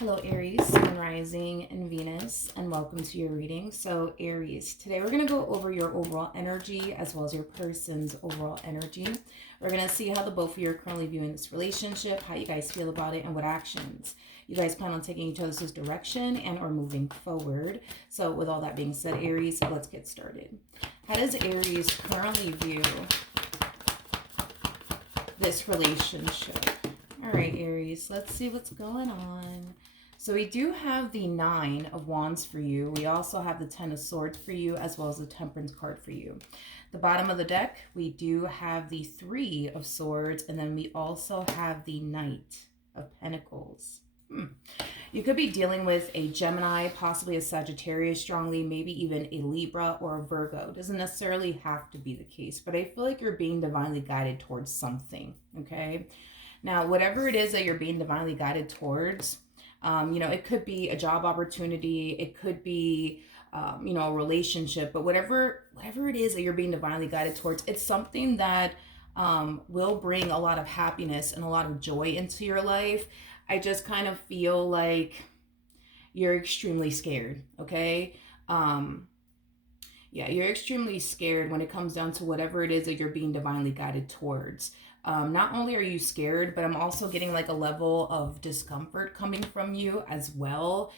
Hello Aries, Sun Rising and Venus, and welcome to your reading. So Aries, today we're going to go over your overall energy as well as your person's overall energy. We're going to see how the both of you are currently viewing this relationship, how you guys feel about it, and what actions you guys plan on taking each other's direction and or moving forward. So with all that being said, Aries, let's get started. How does Aries currently view this relationship? All right, Aries, let's see what's going on. So we do have the 9 of Wands for you. We also have the 10 of Swords for you, as well as the Temperance card for you. The bottom of the deck, we do have the 3 of Swords, and then we also have the Knight of Pentacles. You could be dealing with a Gemini, possibly a Sagittarius strongly, maybe even a Libra or a Virgo. Doesn't necessarily have to be the case, but I feel like you're being divinely guided towards something, okay? Now, whatever it is that you're being divinely guided towards, it could be a job opportunity, it could be, a relationship, but whatever it is that you're being divinely guided towards, it's something that will bring a lot of happiness and a lot of joy into your life. I just kind of feel like you're extremely scared, okay? You're extremely scared when it comes down to whatever it is that you're being divinely guided towards. Not only are you scared, but I'm also getting like a level of discomfort coming from you as well.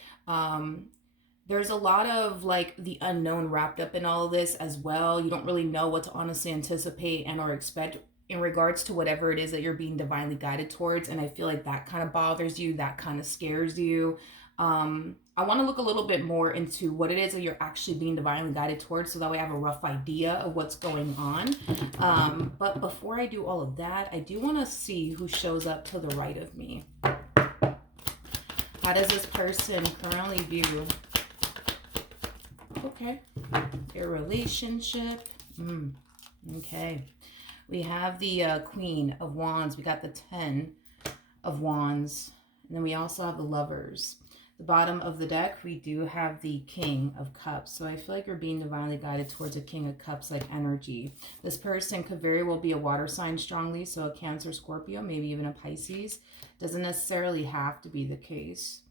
There's a lot of like the unknown wrapped up in all of this as well. You don't really know what to honestly anticipate and or expect in regards to whatever it is that you're being divinely guided towards. And I feel like that kind of bothers you, that kind of scares you. I want to look a little bit more into what it is that you're actually being divinely guided towards, so that way I have a rough idea of what's going on. But before I do all of that, I do want to see who shows up to the right of me. How does this person currently view, okay, their relationship? Okay. We have the Queen of Wands. We got the 10 of Wands. And then we also have the Lovers. The bottom of the deck, we do have the King of Cups. So I feel like you're being divinely guided towards a King of Cups like energy. This person could very well be a water sign strongly, so a Cancer, Scorpio, maybe even a Pisces. Doesn't necessarily have to be the case.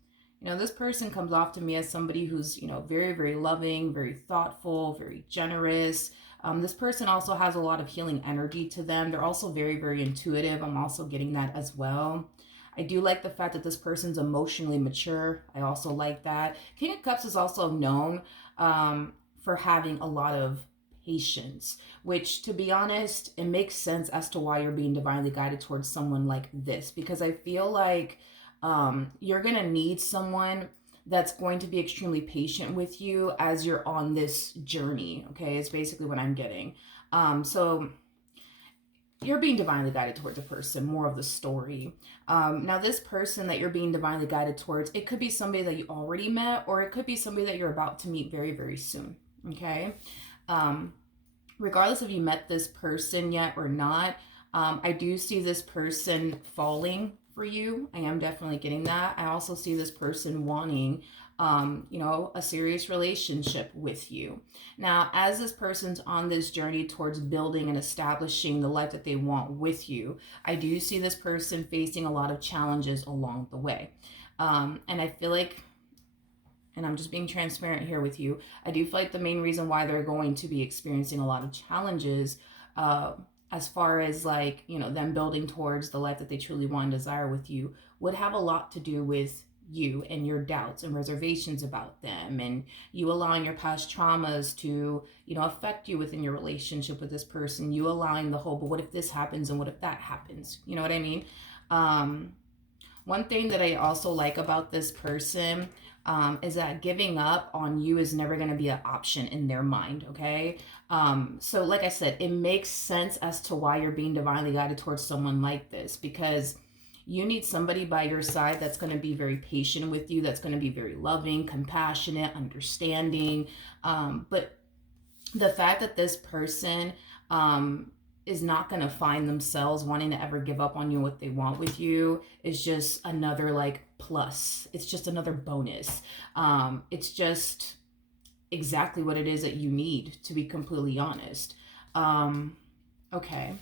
This person comes off to me as somebody who's, very, very loving, very thoughtful, very generous. This person also has a lot of healing energy to them. They're also very, very intuitive. I'm also getting that as well. I do like the fact that this person's emotionally mature. I also like that. King of Cups is also known for having a lot of patience, which, to be honest, it makes sense as to why you're being divinely guided towards someone like this, because I feel like you're going to need someone that's going to be extremely patient with you as you're on this journey, okay? It's basically what I'm getting. So you're being divinely guided towards a person, more of the story. Now, this person that you're being divinely guided towards, it could be somebody that you already met, or it could be somebody that you're about to meet very, very soon, okay? Regardless if you met this person yet or not, I do see this person falling for you. I am definitely getting that. I also see this person wanting a serious relationship with you. Now, as this person's on this journey towards building and establishing the life that they want with you, I do see this person facing a lot of challenges along the way. And I feel like, and I'm just being transparent here with you, I do feel like the main reason why they're going to be experiencing a lot of challenges, as far as like, them building towards the life that they truly want and desire with you, would have a lot to do with you and your doubts and reservations about them, and you allowing your past traumas to, affect you within your relationship with this person, you allowing the whole, but what if this happens and what if that happens? You know what I mean? One thing that I also like about this person is that giving up on you is never going to be an option in their mind, okay? So like I said, it makes sense as to why you're being divinely guided towards someone like this, because you need somebody by your side that's going to be very patient with you, that's going to be very loving, compassionate, understanding. But the fact that this person is not going to find themselves wanting to ever give up on you, what they want with you, is just another like plus. It's just another bonus. It's just exactly what it is that you need, to be completely honest. Okay.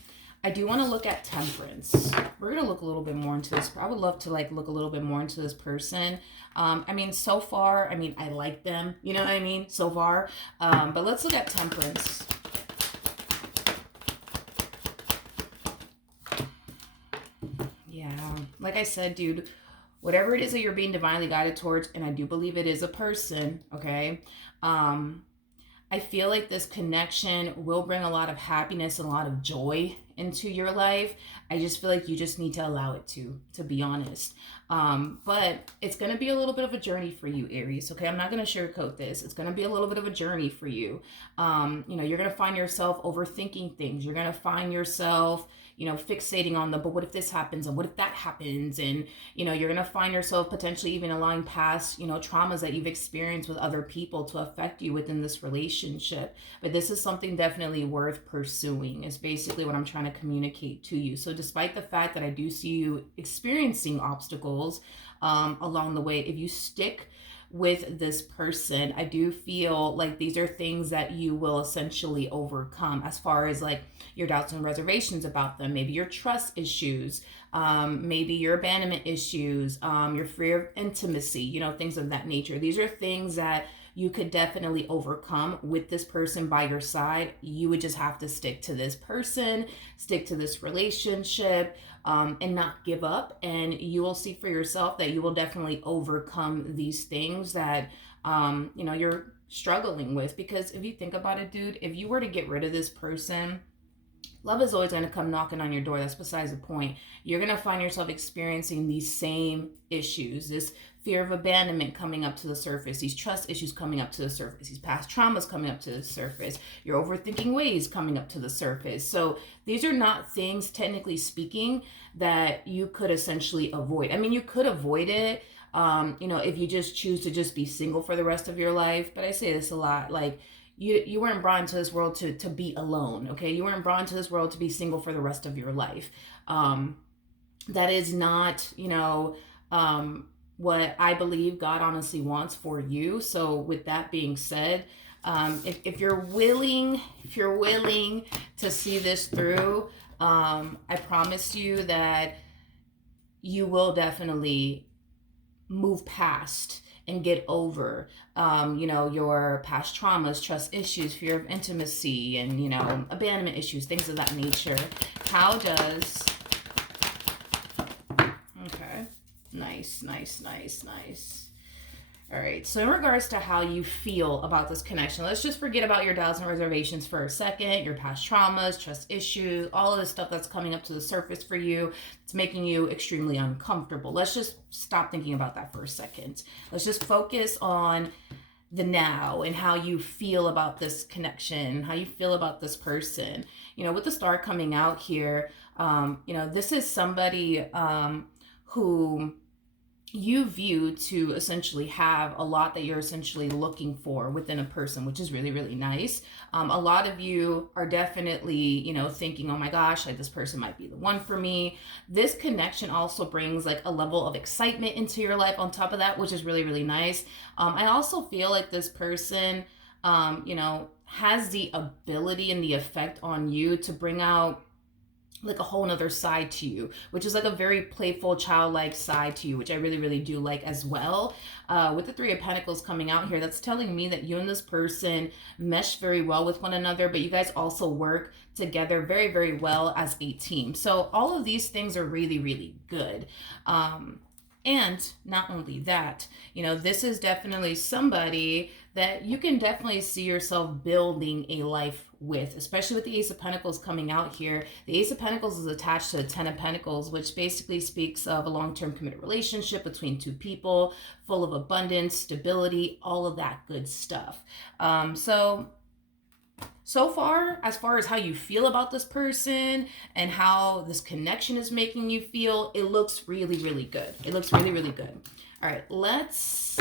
I do want to look at Temperance. We're going to look a little bit more into this. I would love to like look a little bit more into this person. I mean, so far, I mean, I like them. You know what I mean? So far. But let's look at Temperance. Yeah. Like I said, dude, whatever it is that you're being divinely guided towards, and I do believe it is a person, okay? I feel like this connection will bring a lot of happiness and a lot of joy into your life. I just feel like you just need to allow it to be honest. But it's going to be a little bit of a journey for you, Aries, okay? I'm not going to sugarcoat this. It's going to be a little bit of a journey for you. You know, you're going to find yourself overthinking things. You're going to find yourself, you know, fixating on them, but what if this happens and what if that happens? And, you know, you're going to find yourself potentially even allowing past, you know, traumas that you've experienced with other people to affect you within this relationship. But this is something definitely worth pursuing, is basically what I'm trying to communicate to you. So despite the fact that I do see you experiencing obstacles along the way, if you stick with this person, I do feel like these are things that you will essentially overcome, as far as like your doubts and reservations about them, maybe your trust issues, maybe your abandonment issues, your fear of intimacy, you know, things of that nature. These are things that you could definitely overcome with this person by your side. You would just have to stick to this person, stick to this relationship, and not give up. And you will see for yourself that you will definitely overcome these things that, you know, you're struggling with. Because if you think about it, dude, if you were to get rid of this person, love is always going to come knocking on your door. That's besides the point. You're going to find yourself experiencing these same issues, this fear of abandonment coming up to the surface, these trust issues coming up to the surface, these past traumas coming up to the surface, your overthinking ways coming up to the surface. So these are not things, technically speaking, that you could essentially avoid. I mean, you could avoid it, you know, if you just choose to just be single for the rest of your life. But I say this a lot, like, you weren't brought into this world to be alone, okay? You weren't brought into this world to be single for the rest of your life. That is not, you know, what I believe God honestly wants for you. So with that being said, if you're willing to see this through, I promise you that you will definitely move past and get over, you know, your past traumas, trust issues, fear of intimacy, and, you know, abandonment issues, things of that nature. How does... Okay. Nice. All right, so in regards to how you feel about this connection, let's just forget about your doubts and reservations for a second, your past traumas, trust issues, all of this stuff that's coming up to the surface for you. It's making you extremely uncomfortable. Let's just stop thinking about that for a second. Let's just focus on the now and how you feel about this connection, how you feel about this person. You know, with the star coming out here, you know, this is somebody who you view to essentially have a lot that you're essentially looking for within a person, which is really, really nice. A lot of you are definitely, you know, thinking, oh my gosh, like this person might be the one for me. This connection also brings like a level of excitement into your life on top of that, which is really, really nice. I also feel like this person, you know, has the ability and the effect on you to bring out like a whole nother side to you, which is like a very playful, childlike side to you, which I really, really do like as well. With the Three of Pentacles coming out here, that's telling me that you and this person mesh very well with one another, but you guys also work together very, very well as a team. So all of these things are really, really good. And not only that, you know, this is definitely somebody that you can definitely see yourself building a life with, especially with the Ace of Pentacles coming out here. The Ace of Pentacles is attached to the Ten of Pentacles, which basically speaks of a long-term committed relationship between two people, full of abundance, stability, all of that good stuff. So far, as far as how you feel about this person and how this connection is making you feel, it looks really, really good. It looks really, really good. All right, let's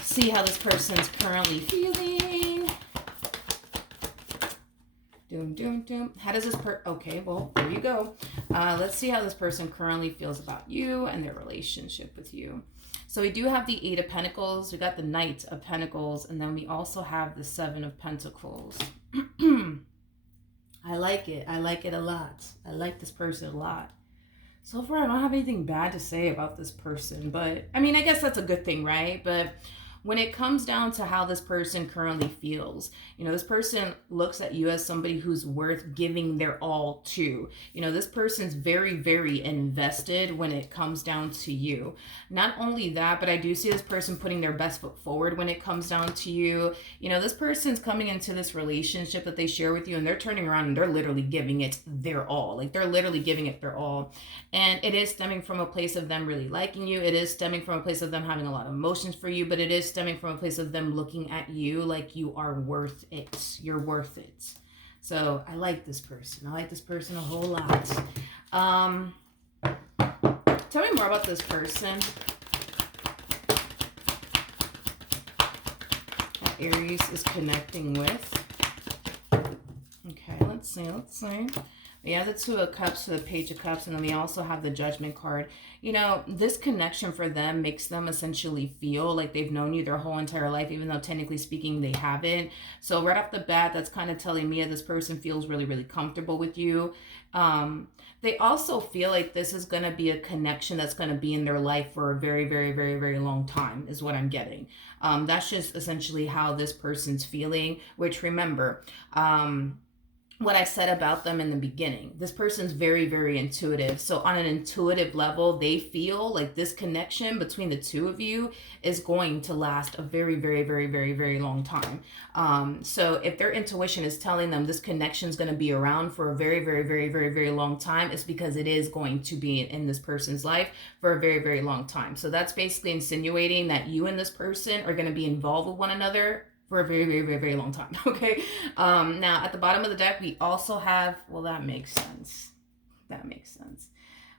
see how this person's currently feeling. How does this okay, well, there you go. Let's see how this person currently feels about you and their relationship with you. So we do have the Eight of Pentacles, we got the Knight of Pentacles, and then we also have the Seven of Pentacles. I like it. I like it a lot. I like this person a lot. So far, I don't have anything bad to say about this person, but I mean, I guess that's a good thing, right? But when it comes down to how this person currently feels, this person looks at you as somebody who's worth giving their all to. This person's very, very invested when it comes down to you. Not only that, but I do see this person putting their best foot forward when it comes down to you. This person's coming into this relationship that they share with you, and they're turning around and they're literally giving it their all. Like, they're literally giving it their all. And it is stemming from a place of them really liking you. It is stemming from a place of them having a lot of emotions for you, but it is stemming from a place of them looking at you like you are worth it. You're worth it. So I like this person. I like this person a whole lot. Tell me more about this person that Aries is connecting with. Okay, let's see. We have the Two of Cups to the Page of Cups, and then we also have the Judgment card. This connection for them makes them essentially feel like they've known you their whole entire life, even though technically speaking they haven't. So right off the bat, that's kind of telling me that this person feels really, really comfortable with you. They also feel like this is going to be a connection that's going to be in their life for a very, very, very, very long time, is what I'm getting. That's just essentially how this person's feeling, which, remember, what I said about them in the beginning. This person's very, very intuitive. So on an intuitive level, they feel like this connection between the two of you is going to last a very, very, very, very, very long time. So if their intuition is telling them this connection is going to be around for a very, very, very, very, very long time, it's because it is going to be in this person's life for a very, very long time. So that's basically insinuating that you and this person are going to be involved with one another for a very, very, very, very long time. Okay. Now at the bottom of the deck, we also have, well, that makes sense.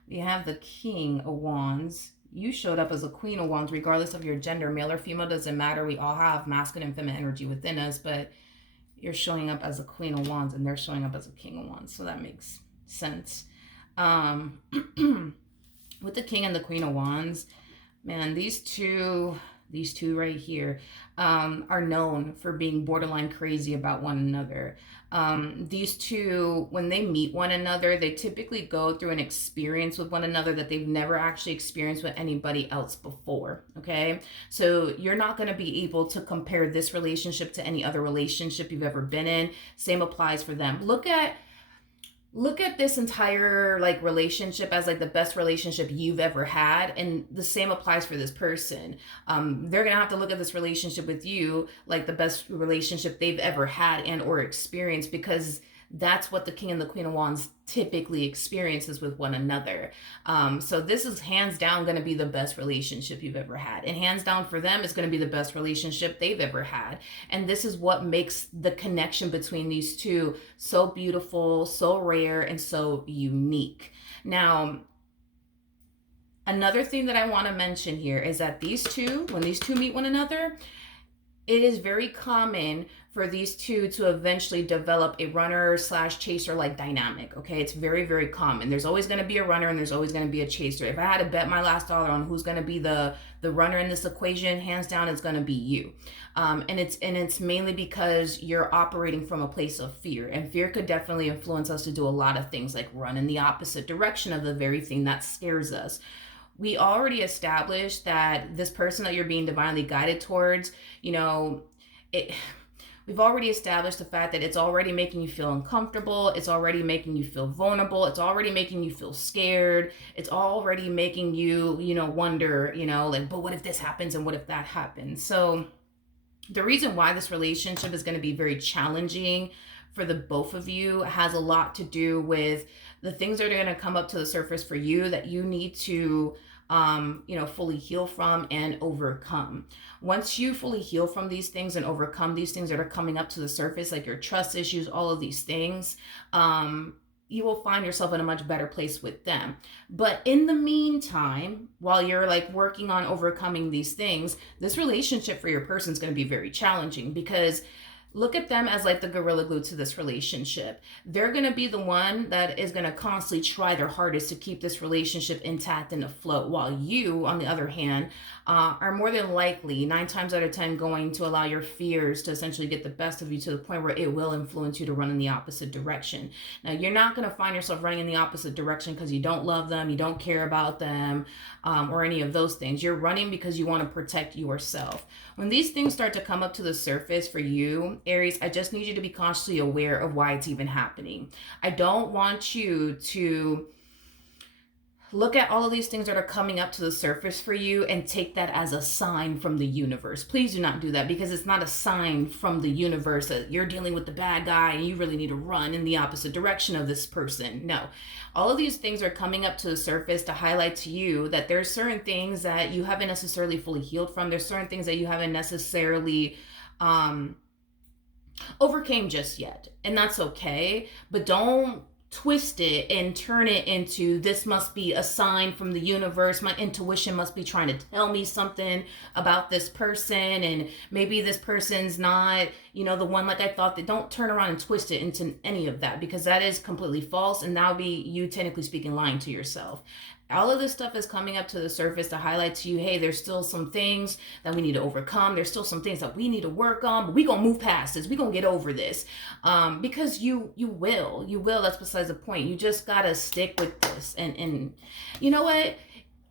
We have the King of Wands. You showed up as a Queen of Wands, regardless of your gender, male or female, doesn't matter. We all have masculine and feminine energy within us, but you're showing up as a Queen of Wands and they're showing up as a King of Wands. So that makes sense. With the King and the Queen of Wands, man, these two right here are known for being borderline crazy about one another. These two, when they meet one another, they typically go through an experience with one another that they've never actually experienced with anybody else before. Okay, so you're not going to be able to compare this relationship to any other relationship you've ever been in. Same applies for them. Look at this entire relationship as the best relationship you've ever had, and the same applies for this person. They're gonna have to look at this relationship with you like the best relationship they've ever had and or experienced, because that's what the King and the Queen of Wands typically experiences with one another. So this is hands down going to be the best relationship you've ever had. And hands down for them, it's going to be the best relationship they've ever had. And this is what makes the connection between these two so beautiful, so rare, and so unique. Now, another thing that I want to mention here is that when these two meet one another, it is very common for these two to eventually develop a runner/chaser dynamic. Okay, it's very, very common. There's always going to be a runner and there's always going to be a chaser. If I had to bet my last dollar on who's going to be the runner in this equation, hands down, it's going to be you. And it's mainly because you're operating from a place of fear, and fear could definitely influence us to do a lot of things, like run in the opposite direction of the very thing that scares us. We already established that this person that you're being divinely guided towards, we've already established the fact that it's already making you feel uncomfortable. It's already making you feel vulnerable. It's already making you feel scared. It's already making you, wonder, but what if this happens and what if that happens? So the reason why this relationship is going to be very challenging for the both of you has a lot to do with the things that are going to come up to the surface for you that you need to fully heal from and overcome. Once you fully heal from these things and overcome these things that are coming up to the surface, like your trust issues, all of these things, you will find yourself in a much better place with them. But in the meantime, while you're working on overcoming these things, this relationship for your person is going to be very challenging, because Look at them as like the gorilla glue to this relationship. They're going to be the one that is going to constantly try their hardest to keep this relationship intact and afloat, while you, on the other hand, are more than likely 9 times out of 10 going to allow your fears to essentially get the best of you, to the point where it will influence you to run in the opposite direction. Now, you're not going to find yourself running in the opposite direction because you don't love them, you don't care about them, or any of those things. You're running because you want to protect yourself. When these things start to come up to the surface for you, Aries, I just need you to be consciously aware of why it's even happening. I don't want you to look at all of these things that are coming up to the surface for you and take that as a sign from the universe. Please do not do that, because it's not a sign from the universe that you're dealing with the bad guy and you really need to run in the opposite direction of this person. No. All of these things are coming up to the surface to highlight to you that there's certain things that you haven't necessarily fully healed from. There's certain things that you haven't necessarily overcame just yet. And that's okay. But don't twist it and turn it into, this must be a sign from the universe, my intuition must be trying to tell me something about this person, and maybe this person's not, the one like I thought. That don't turn around and twist it into any of that, because that is completely false, and that would be you, technically speaking, lying to yourself. All of this stuff is coming up to the surface to highlight to you, hey, there's still some things that we need to overcome. There's still some things that we need to work on, but we're going to move past this. We're going to get over this. Because you will. That's besides the point. You just got to stick with this. And you know what?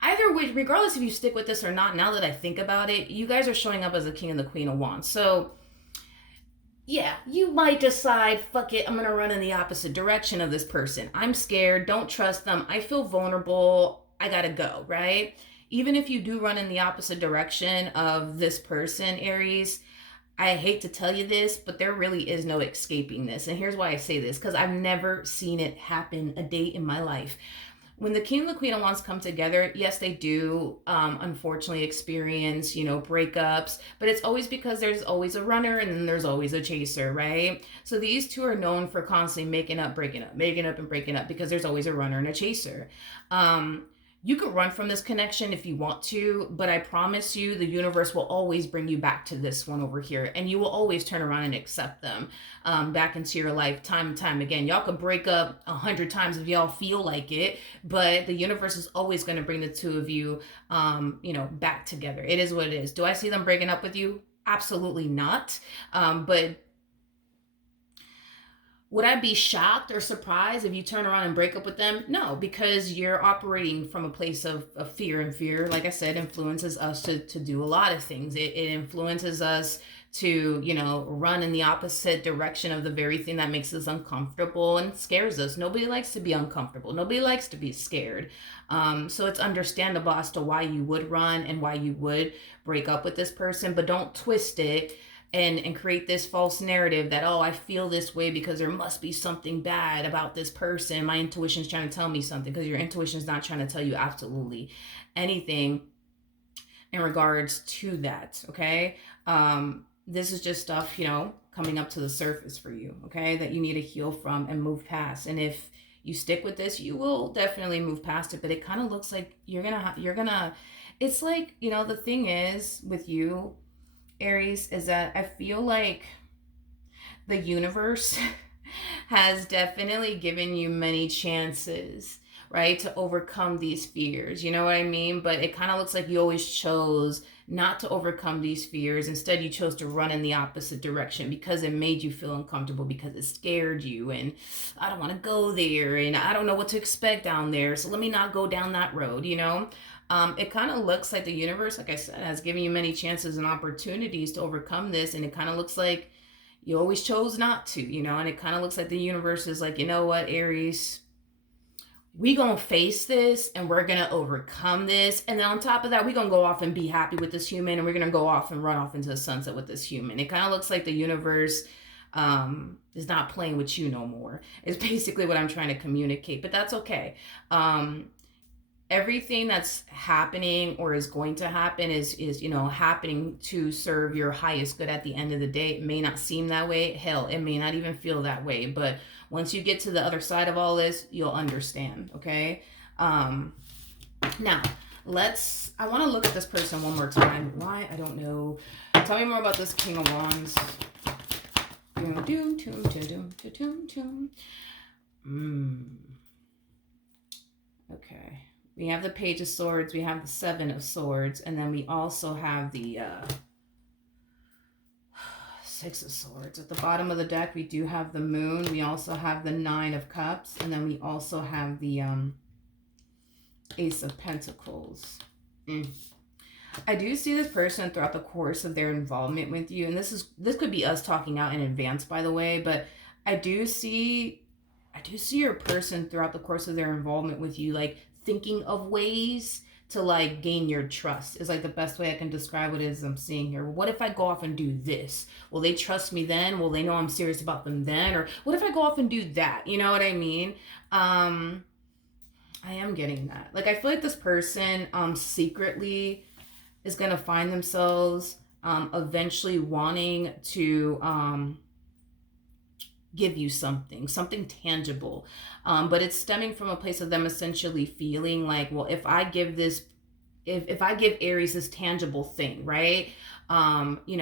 Either way, regardless if you stick with this or not, now that I think about it, you guys are showing up as the King and the Queen of Wands. So yeah, you might decide, fuck it, I'm going to run in the opposite direction of this person. I'm scared, don't trust them, I feel vulnerable, I got to go, right? Even if you do run in the opposite direction of this person, Aries, I hate to tell you this, but there really is no escaping this. And here's why I say this, because I've never seen it happen a day in my life. When the King and the Queen of Wands come together, yes, they do unfortunately experience, breakups, but it's always because there's always a runner and then there's always a chaser, right? So these two are known for constantly making up, breaking up, making up and breaking up, because there's always a runner and a chaser. You could run from this connection if you want to, but I promise you the universe will always bring you back to this one over here, and you will always turn around and accept them back into your life time and time again. Y'all could break up 100 times if y'all feel like it, but the universe is always going to bring the two of you, back together. It is what it is. Do I see them breaking up with you? Absolutely not. But would I be shocked or surprised if you turn around and break up with them? No, because you're operating from a place of fear, and fear, like I said, influences us to do a lot of things. It influences us to, run in the opposite direction of the very thing that makes us uncomfortable and scares us. Nobody likes to be uncomfortable. Nobody likes to be scared. So it's understandable as to why you would run and why you would break up with this person, but don't twist it and create this false narrative that, oh, I feel this way because there must be something bad about this person. My intuition is trying to tell me something, because your intuition is not trying to tell you absolutely anything in regards to that, okay? This is just stuff, coming up to the surface for you, okay, that you need to heal from and move past. And if you stick with this, you will definitely move past it, but it kind of looks like you're gonna, it's like, the thing is with you, Aries, is that I feel like the universe has definitely given you many chances, right, to overcome these fears. You know what I mean? But it kind of looks like you always chose not to overcome these fears. Instead, you chose to run in the opposite direction because it made you feel uncomfortable, because it scared you, and I don't want to go there, and I don't know what to expect down there, so let me not go down that road, It kind of looks like the universe, like I said, has given you many chances and opportunities to overcome this, and it kind of looks like you always chose not to, and it kind of looks like the universe is like, you know what, Aries, we gonna face this and we're gonna overcome this, and then on top of that, we're gonna go off and be happy with this human, and we're gonna go off and run off into the sunset with this human. It kind of looks like the universe is not playing with you no more, is basically what I'm trying to communicate, but that's okay. Everything that's happening or is going to happen is happening to serve your highest good at the end of the day. It may not seem that way. Hell, it may not even feel that way. But once you get to the other side of all this, you'll understand, okay? Now, I want to look at this person one more time. Why? I don't know. Tell me more about this King of Wands. Doom, doom, doom, doom, doom, doom, doom. Okay. We have the Page of Swords, we have the Seven of Swords, and then we also have the Six of Swords. At the bottom of the deck, we do have the Moon. We also have the Nine of Cups, and then we also have the Ace of Pentacles. I do see this person throughout the course of their involvement with you, and this could be us talking out in advance, by the way, but I do see your person throughout the course of their involvement with you, like thinking of ways to like gain your trust is like the best way I can describe it as I'm seeing here. What if I go off and do this? Will they trust me then? Will they know I'm serious about them then? Or what if I go off and do that? You know what I mean? I am getting that. Like, I feel like this person secretly is going to find themselves eventually wanting to give you something tangible. But it's stemming from a place of them essentially feeling like, well, if I give Aries this tangible thing, right? They'll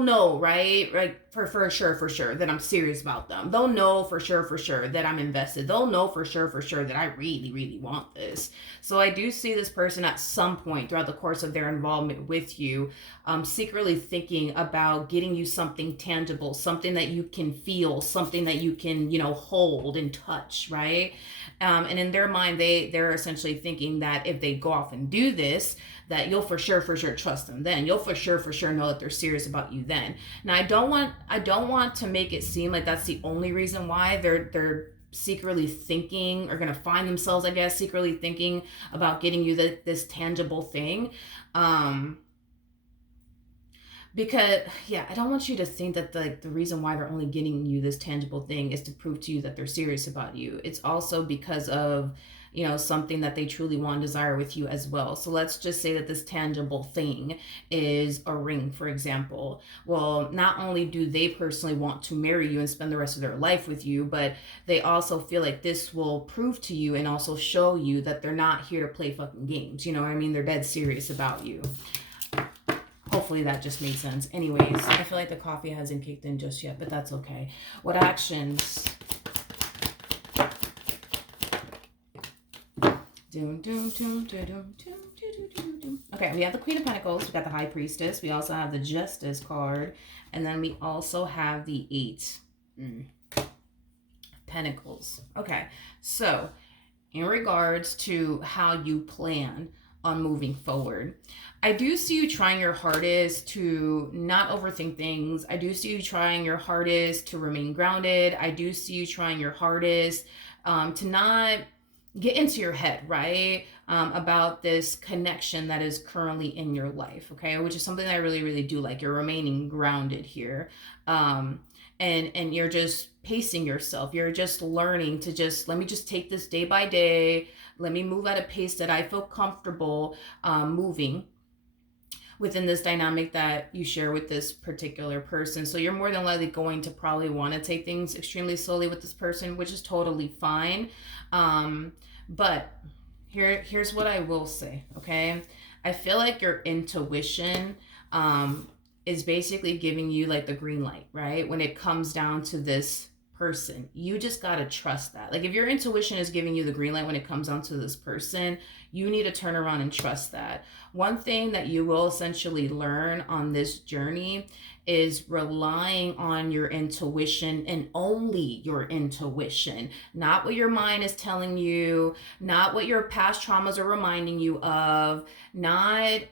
know, right? Like for sure that I'm serious about them. They'll know for sure that I'm invested. They'll know for sure that I really, really want this. So I do see this person at some point throughout the course of their involvement with you, secretly thinking about getting you something tangible, something that you can feel, something that you can, hold and touch, right? And in their mind, they're essentially thinking that if they go off and do this, that you'll for sure trust them then. You'll for sure know that they're serious about you then. Now, I don't want to make it seem like that's the only reason why they're secretly thinking, or going to find themselves, I guess, secretly thinking about getting you this tangible thing. Because, yeah, I don't want you to think that the reason why they're only getting you this tangible thing is to prove to you that they're serious about you. It's also because of, something that they truly want and desire with you as well. So let's just say that this tangible thing is a ring, for example. Well, not only do they personally want to marry you and spend the rest of their life with you, but they also feel like this will prove to you and also show you that they're not here to play fucking games. You know what I mean? They're dead serious about you. Hopefully that just made sense. Anyways, I feel like the coffee hasn't kicked in just yet, but that's okay. What actions? Okay, we have the Queen of Pentacles. We got the High Priestess. We also have the Justice card. And then we also have the Eight Pentacles. Okay, so in regards to how you plan on moving forward, I do see you trying your hardest to not overthink things. I do see you trying your hardest to remain grounded. I do see you trying your hardest to not get into your head, right? About this connection that is currently in your life, okay? Which is something that I really, really do like. You're remaining grounded here. And you're just pacing yourself. You're just learning to let me just take this day by day. Let me move at a pace that I feel comfortable moving within this dynamic that you share with this particular person. So you're more than likely going to probably want to take things extremely slowly with this person, which is totally fine. But here's what I will say, okay? I feel like your intuition is basically giving you like the green light, right? When it comes down to this person, you just got to trust that. Like, if your intuition is giving you the green light when it comes down to this person, you need to turn around and trust that. One thing that you will essentially learn on this journey is relying on your intuition, and only your intuition, not what your mind is telling you, not what your past traumas are reminding you of, not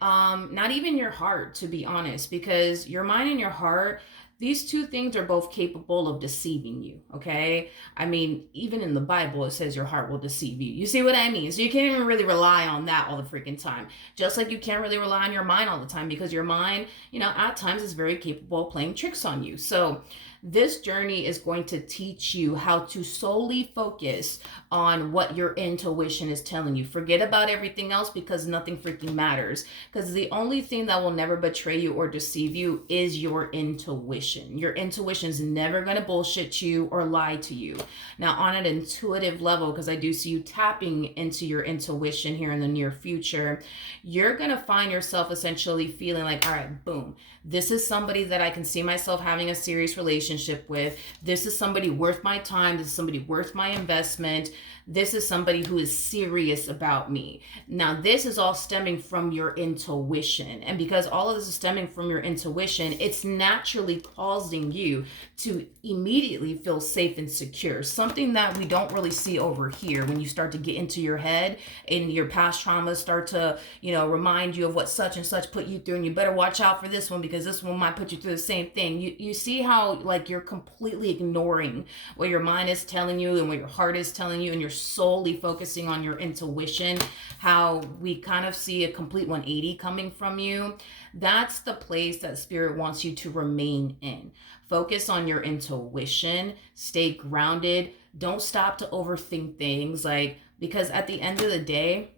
even your heart, to be honest, because your mind and your heart, these two things are both capable of deceiving you, okay? I mean, even in the Bible, it says your heart will deceive you. You see what I mean? So you can't even really rely on that all the freaking time. Just like you can't really rely on your mind all the time, because your mind, at times is very capable of playing tricks on you. So This journey is going to teach you how to solely focus on what your intuition is telling you. Forget about everything else, because nothing freaking matters. Because the only thing that will never betray you or deceive you is your intuition. Your intuition is never going to bullshit you or lie to you. Now, on an intuitive level, because I do see you tapping into your intuition here in the near future, you're going to find yourself essentially feeling like, all right, boom, this is somebody that I can see myself having a serious relationship with. This is somebody worth my time. This is somebody worth my investment. This is somebody who is serious about me. Now, this is all stemming from your intuition. And because all of this is stemming from your intuition, it's naturally causing you to immediately feel safe and secure. Something that we don't really see over here when you start to get into your head and your past traumas start to, remind you of what such and such put you through, and you better watch out for this one because this one might put you through the same thing. You see how like you're completely ignoring what your mind is telling you and what your heart is telling you, and you're solely focusing on your intuition, how we kind of see a complete 180 coming from you. That's the place that spirit wants you to remain in. Focus on your intuition, stay grounded, don't stop to overthink things, because at the end of the day,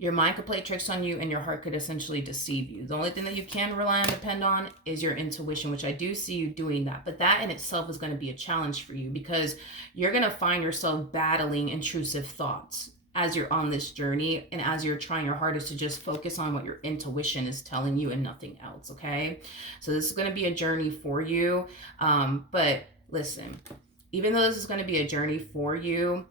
your mind could play tricks on you and your heart could essentially deceive you. The only thing that you can rely on, depend on, is your intuition, which I do see you doing that. But that in itself is going to be a challenge for you, because you're going to find yourself battling intrusive thoughts as you're on this journey and as you're trying your hardest to just focus on what your intuition is telling you and nothing else, okay? So this is going to be a journey for you. But listen, even though this is going to be a journey for you,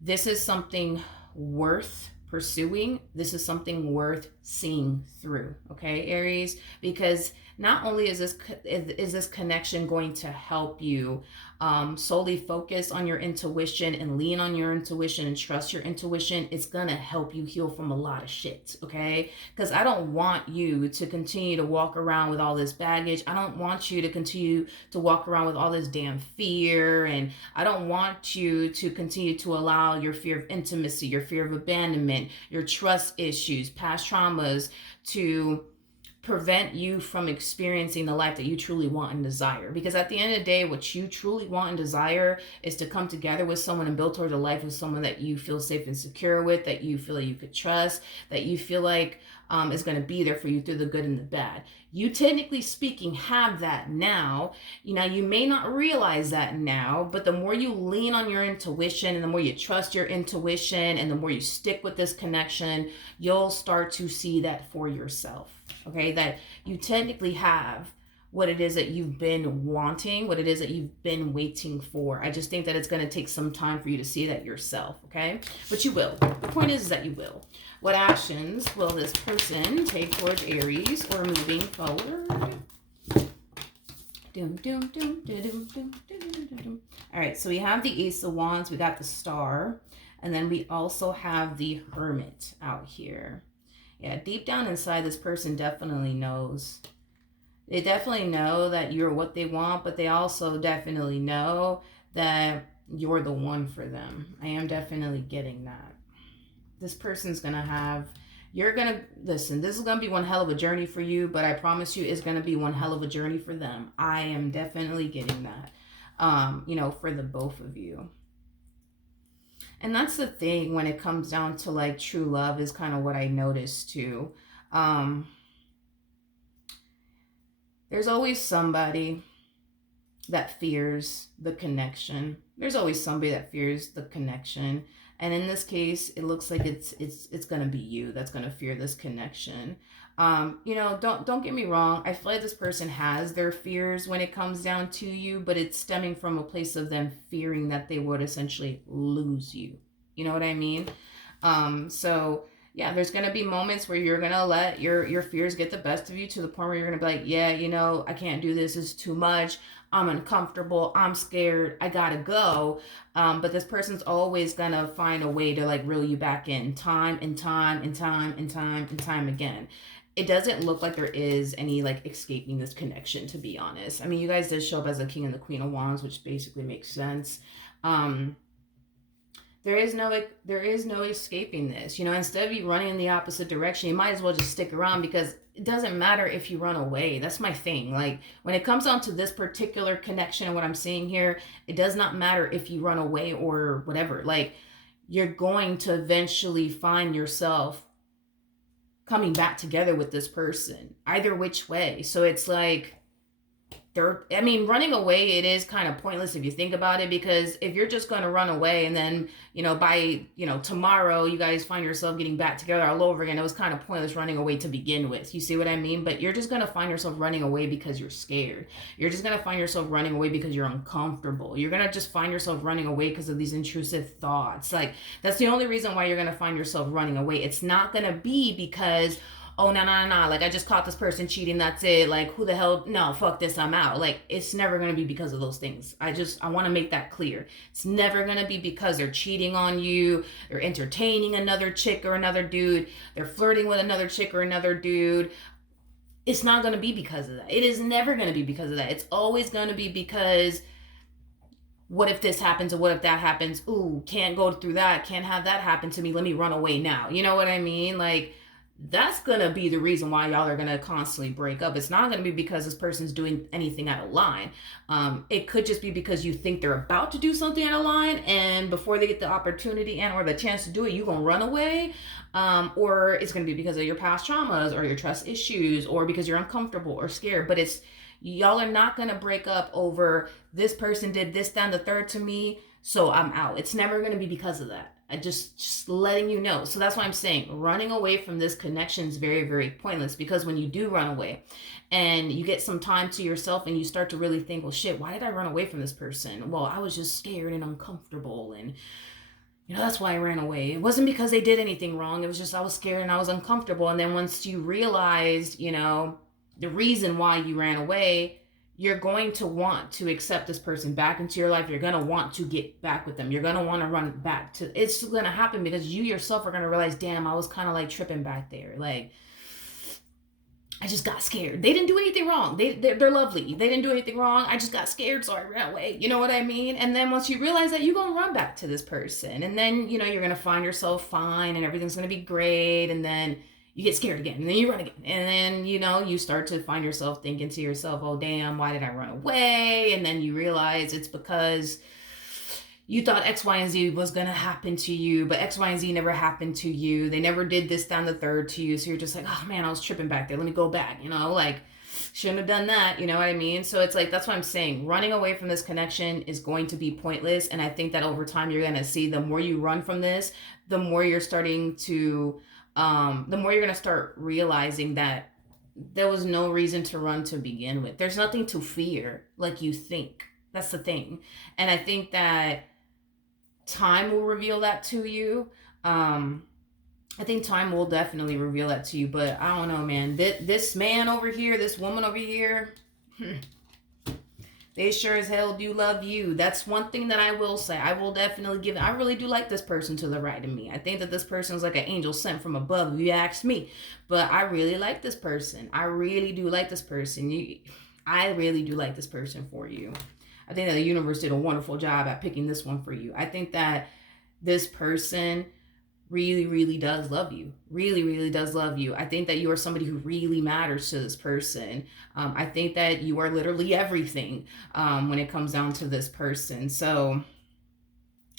this is something worth pursuing. This is something worth seeing through, okay, Aries? Because not only is this connection going to help you solely focus on your intuition and lean on your intuition and trust your intuition, it's gonna help you heal from a lot of shit, okay? Because I don't want you to continue to walk around with all this baggage. I don't want you to continue to walk around with all this damn fear, and I don't want you to continue to allow your fear of intimacy, your fear of abandonment, your trust issues, past traumas to prevent you from experiencing the life that you truly want and desire. Because at the end of the day, what you truly want and desire is to come together with someone and build towards a life with someone that you feel safe and secure with, that you feel like you could trust, that you feel like is going to be there for you through the good and the bad. You, technically speaking, have that now. You may not realize that now, but the more you lean on your intuition and the more you trust your intuition and the more you stick with this connection, you'll start to see that for yourself. Okay, that you technically have what it is that you've been wanting, what it is that you've been waiting for. I just think that it's going to take some time for you to see that yourself, okay? But you will. The point is that you will. What actions will this person take towards Aries or moving forward? All right, so we have the Ace of Wands, we got the Star, and then we also have the Hermit out here. Yeah, deep down inside, this person definitely knows. They definitely know that you're what they want, but they also definitely know that you're the one for them. I am definitely getting that. This person's going to have, listen, this is going to be one hell of a journey for you, but I promise you it's going to be one hell of a journey for them. I am definitely getting that, for the both of you. And that's the thing when it comes down to like true love, is kind of what I noticed too. There's always somebody that fears the connection. There's always somebody that fears the connection. And in this case, it looks like it's going to be you that's going to fear this connection. Don't get me wrong. I feel like this person has their fears when it comes down to you, but it's stemming from a place of them fearing that they would essentially lose you. You know what I mean? So yeah, there's going to be moments where you're going to let your fears get the best of you, to the point where you're going to be like, yeah, I can't do this. It's too much. I'm uncomfortable. I'm scared. I got to go. But this person's always going to find a way to like reel you back in time and time and time and time and time again. It doesn't look like there is any like escaping this connection, to be honest. I mean, you guys did show up as the King and the Queen of Wands, which basically makes sense. there is no escaping this. Instead of you running in the opposite direction, you might as well just stick around, because it doesn't matter if you run away. That's my thing. Like, when it comes down to this particular connection and what I'm seeing here, it does not matter if you run away or whatever. Like, you're going to eventually find yourself coming back together with this person, either which way. So it's like, running away, it is kind of pointless if you think about it, because if you're just going to run away and then, by, tomorrow you guys find yourself getting back together all over again, it was kind of pointless running away to begin with. You see what I mean? But you're just going to find yourself running away because you're scared. You're just going to find yourself running away because you're uncomfortable. You're going to just find yourself running away because of these intrusive thoughts. Like, that's the only reason why you're going to find yourself running away. It's not going to be because, oh, no, like, I just caught this person cheating, that's it, like, who the hell, no, fuck this, I'm out. Like, it's never going to be because of those things. I want to make that clear. It's never going to be because they're cheating on you, they're entertaining another chick or another dude, they're flirting with another chick or another dude. It's not going to be because of that. It is never going to be because of that. It's always going to be because, what if this happens or what if that happens? Ooh, can't go through that, can't have that happen to me, let me run away now. You know what I mean? Like, that's going to be the reason why y'all are going to constantly break up. It's not going to be because this person's doing anything out of line. It could just be because you think they're about to do something out of line, and before they get the opportunity and or the chance to do it, you're going to run away. Or it's going to be because of your past traumas or your trust issues, or because you're uncomfortable or scared. But y'all are not going to break up over this person did this, that, and the third to me, so I'm out. It's never going to be because of that. I just letting you know. So that's why I'm saying running away from this connection is very, very pointless, because when you do run away and you get some time to yourself and you start to really think, well, shit, why did I run away from this person? Well, I was just scared and uncomfortable, and that's why I ran away. It wasn't because they did anything wrong. It was just I was scared and I was uncomfortable. And then once you realized, the reason why you ran away, you're going to want to accept this person back into your life. You're going to want to get back with them. You're going to want to run back to, it's going to happen because you yourself are going to realize, damn, I was kind of like tripping back there. Like, I just got scared. They didn't do anything wrong. They're lovely. They didn't do anything wrong. I just got scared, so I ran away. You know what I mean? And then once you realize that, you're going to run back to this person. And then, you're going to find yourself fine and everything's going to be great. And then you get scared again, and then you run again. And then, you start to find yourself thinking to yourself, oh, damn, why did I run away? And then you realize it's because you thought X, Y, and Z was going to happen to you, but X, Y, and Z never happened to you. They never did this, down the third to you. So you're just like, oh, man, I was tripping back there. Let me go back, like, shouldn't have done that. You know what I mean? So it's like, that's what I'm saying. Running away from this connection is going to be pointless. And I think that over time, you're going to see the more you run from this, the more you're starting to... the more you're going to start realizing that there was no reason to run to begin with. There's nothing to fear like you think. That's the thing. And I think that time will reveal that to you. I think time will definitely reveal that to you. But I don't know, man. This man over here, this woman over here... They sure as hell do love you. That's one thing that I will say. I will definitely give it. I really do like this person to the right of me. I think that this person is like an angel sent from above, if you ask me. But I really like this person. I really do like this person. I really do like this person for you. I think that the universe did a wonderful job at picking this one for you. I think that this person really, really does love you. Really, really does love you. I think that you are somebody who really matters to this person. I think that you are literally everything when it comes down to this person. So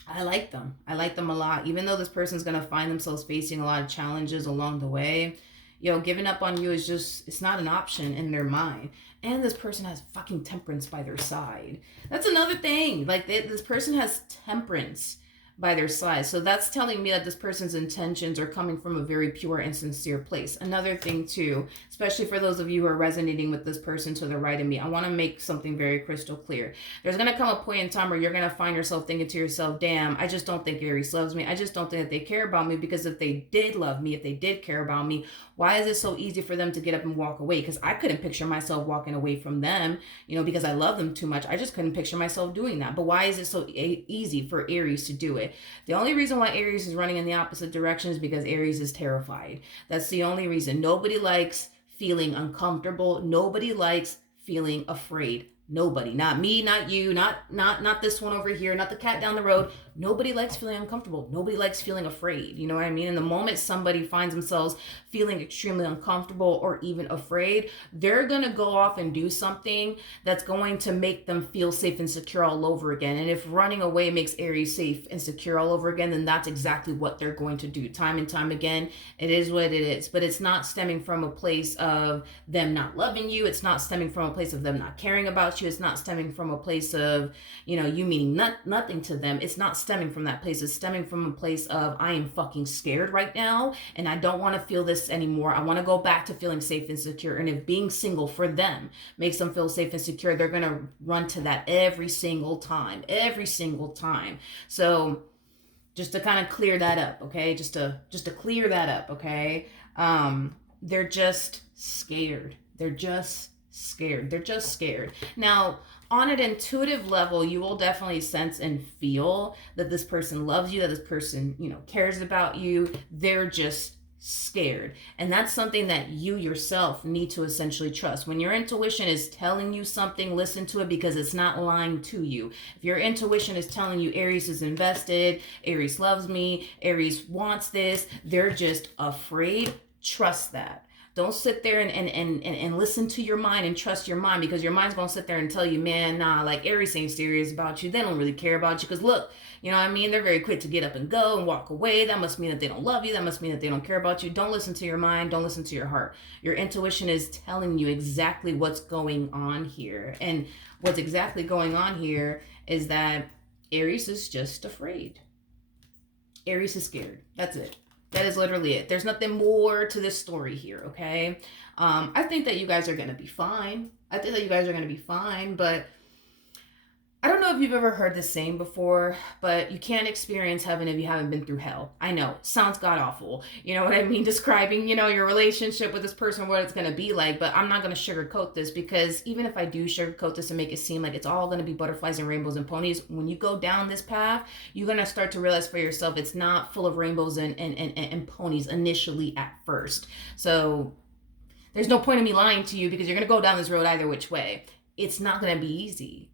I like them. I like them a lot. Even though this person's going to find themselves facing a lot of challenges along the way, giving up on you is just, it's not an option in their mind. And this person has fucking temperance by their side. That's another thing. Like, this person has temperance by their side. So that's telling me that this person's intentions are coming from a very pure and sincere place. Another thing too, especially for those of you who are resonating with this person to the right of me, I want to make something very crystal clear. There's going to come a point in time where you're going to find yourself thinking to yourself, damn, I just don't think Aries loves me. I just don't think that they care about me, because if they did love me, if they did care about me, why is it so easy for them to get up and walk away? Because I couldn't picture myself walking away from them, because I love them too much. I just couldn't picture myself doing that. But why is it so easy for Aries to do it? The only reason why Aries is running in the opposite direction is because Aries is terrified. That's the only reason. Nobody likes feeling uncomfortable. Nobody likes feeling afraid. Nobody. Not me, not you, not this one over here, not the cat down the road. Nobody likes feeling uncomfortable. Nobody likes feeling afraid. You know what I mean? And the moment somebody finds themselves feeling extremely uncomfortable or even afraid, they're going to go off and do something that's going to make them feel safe and secure all over again. And if running away makes Aries safe and secure all over again, then that's exactly what they're going to do time and time again. It is what it is. But it's not stemming from a place of them not loving you. It's not stemming from a place of them not caring about you. It's not stemming from a place of, you meaning nothing to them. It's not stemming from that place. It's stemming from a place of, I am fucking scared right now and I don't want to feel this anymore. I want to go back to feeling safe and secure. And if being single for them makes them feel safe and secure, they're going to run to that every single time. So just to kind of clear that up, okay? Just to clear that up, okay? They're just scared. They're just scared. Now, on an intuitive level, you will definitely sense and feel that this person loves you, that this person, cares about you. They're just scared. And that's something that you yourself need to essentially trust. When your intuition is telling you something, listen to it, because it's not lying to you. If your intuition is telling you Aries is invested, Aries loves me, Aries wants this, they're just afraid, trust that. Don't sit there and listen to your mind and trust your mind, because your mind's gonna sit there and tell you, man, nah, like Aries ain't serious about you. They don't really care about you, because look, you know what I mean? They're very quick to get up and go and walk away. That must mean that they don't love you. That must mean that they don't care about you. Don't listen to your mind. Don't listen to your heart. Your intuition is telling you exactly what's going on here. And what's exactly going on here is that Aries is just afraid. Aries is scared. That's it. That is literally it. There's nothing more to this story here, okay? I think that you guys are going to be fine. But I don't know if you've ever heard this saying before, but you can't experience heaven if you haven't been through hell. I know, sounds god-awful. You know what I mean? Describing, your relationship with this person, what it's going to be like. But I'm not going to sugarcoat this, because even if I do sugarcoat this and make it seem like it's all going to be butterflies and rainbows and ponies, when you go down this path, you're going to start to realize for yourself it's not full of rainbows and ponies initially at first. So there's no point in me lying to you, because you're going to go down this road either which way. It's not going to be easy.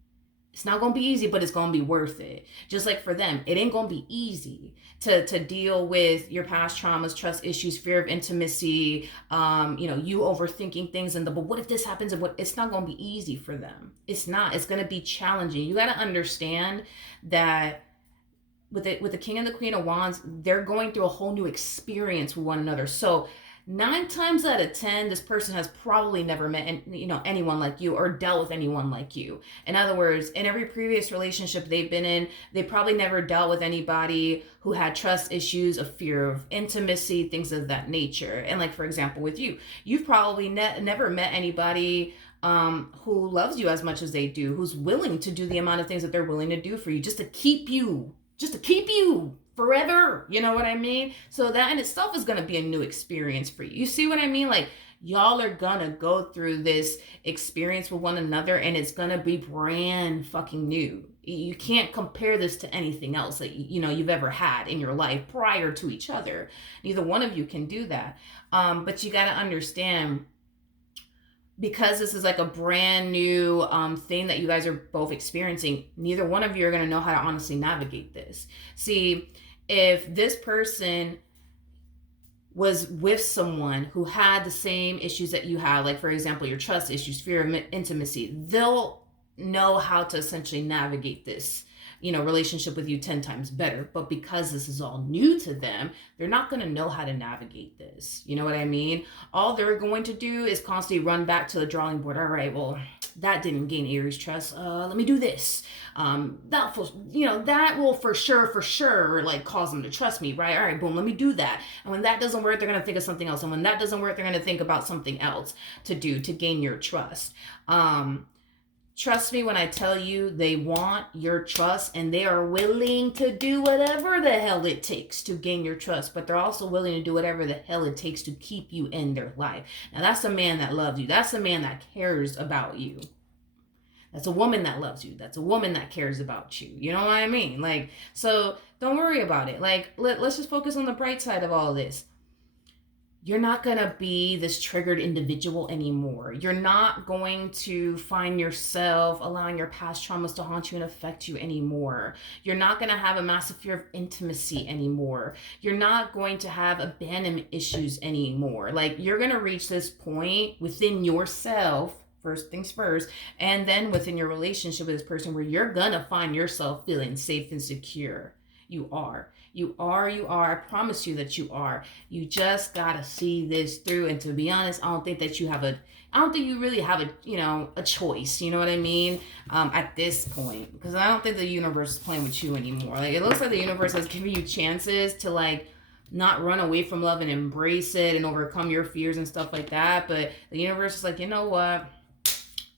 It's not going to be easy, but it's going to be worth it. Just like for them, it ain't going to be easy to deal with your past traumas, trust issues, fear of intimacy, you overthinking things, but what if this happens? And it's not going to be easy for them. It's not. It's going to be challenging. You got to understand that with the King and the Queen of Wands, they're going through a whole new experience with one another. So 9 times out of 10, this person has probably never met anyone like you or dealt with anyone like you. In other words, in every previous relationship they've been in, they probably never dealt with anybody who had trust issues, a fear of intimacy, things of that nature. And like, for example, with you, you've probably never met anybody who loves you as much as they do, who's willing to do the amount of things that they're willing to do for you, just to keep you forever. You know what I mean? So that in itself is going to be a new experience for you. You see what I mean? Like, y'all are going to go through this experience with one another, and it's going to be brand fucking new. You can't compare this to anything else that you've ever had in your life prior to each other. Neither one of you can do that. But you got to understand, because this is like a brand new thing that you guys are both experiencing, neither one of you are going to know how to honestly navigate this. See, if this person was with someone who had the same issues that you have, like, for example, your trust issues, fear of intimacy, they'll know how to essentially navigate this relationship with you 10 times better. But because this is all new to them, they're not going to know how to navigate this. You know what I mean? All they're going to do is constantly run back to the drawing board. All right, well, that didn't gain Aries trust. Let me do this. That will for sure like cause them to trust me, right? All right, boom, let me do that. And when that doesn't work, they're going to think of something else. And when that doesn't work, they're going to think about something else to do to gain your trust. Trust me when I tell you, they want your trust, and they are willing to do whatever the hell it takes to gain your trust, but they're also willing to do whatever the hell it takes to keep you in their life. Now, that's a man that loves you. That's a man that cares about you. That's a woman that loves you. That's a woman that cares about you. You know what I mean? Like, so don't worry about it. Like, let's just focus on the bright side of all of this. you're not going to be this triggered individual anymore. You're not going to find yourself allowing your past traumas to haunt you and affect you anymore. You're not going to have a massive fear of intimacy anymore. You're not going to have abandonment issues anymore. Like, you're going to reach this point within yourself, first things first, and then within your relationship with this person, where you're going to find yourself feeling safe and secure. You are. You are. You are. I promise you that you are. You just gotta see this through. And to be honest, I don't think that you have a. I don't think you really have a choice. You know what I mean? At this point, because I don't think the universe is playing with you anymore. Like, it looks like the universe has given you chances to, like, not run away from love and embrace it and overcome your fears and stuff like that. But the universe is like, you know what?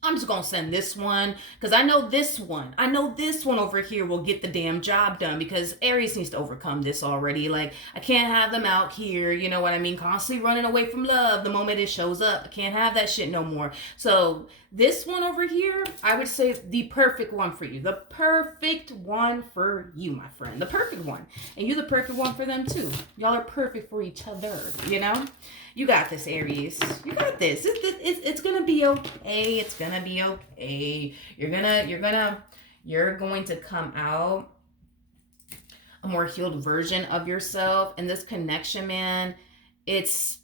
I'm just going to send this one because I know this one. I know this one over here will get the damn job done, because Aries needs to overcome this already. Like, I can't have them out here, you know what I mean, constantly running away from love the moment it shows up. I can't have that shit no more. So this one over here, I would say the perfect one for you. The perfect one for you, my friend. The perfect one. And you're the perfect one for them too. Y'all are perfect for each other, you know? You got this, Aries. You got this. It's gonna be okay. It's gonna be okay. You're going to come out a more healed version of yourself. And this connection, man, it's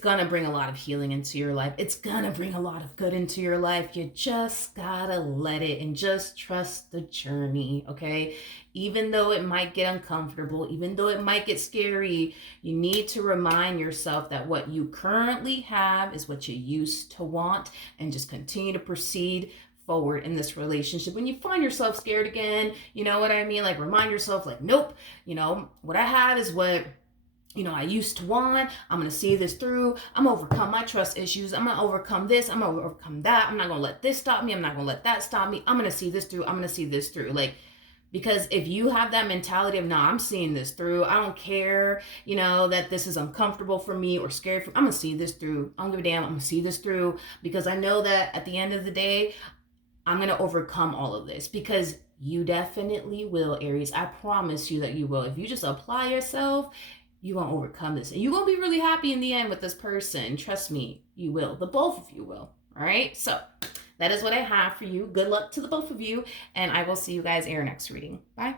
gonna bring a lot of healing into your life. It's gonna bring a lot of good into your life. You just gotta let it and just trust the journey, okay? Even though it might get uncomfortable, even though it might get scary, you need to remind yourself that what you currently have is what you used to want, and just continue to proceed forward in this relationship. When you find yourself scared again, you know what I mean? Like, remind yourself, like, nope, what I have is what I used to want. I'm going to see this through. I'm going to overcome my trust issues. I'm going to overcome this. I'm going to overcome that. I'm not going to let this stop me. I'm not going to let that stop me. I'm going to see this through. I'm going to see this through. Like, because if you have that mentality of, no, I'm seeing this through. I don't care, that this is uncomfortable for me or scary for me. I'm going to see this through. I don't give a damn. I'm going to see this through, because I know that at the end of the day, I'm going to overcome all of this, because you definitely will, Aries. I promise you that you will. If you just apply yourself, you're going to overcome this. And you're going to be really happy in the end with this person. Trust me, you will. The both of you will. All right? So that is what I have for you. Good luck to the both of you. And I will see you guys in your next reading. Bye.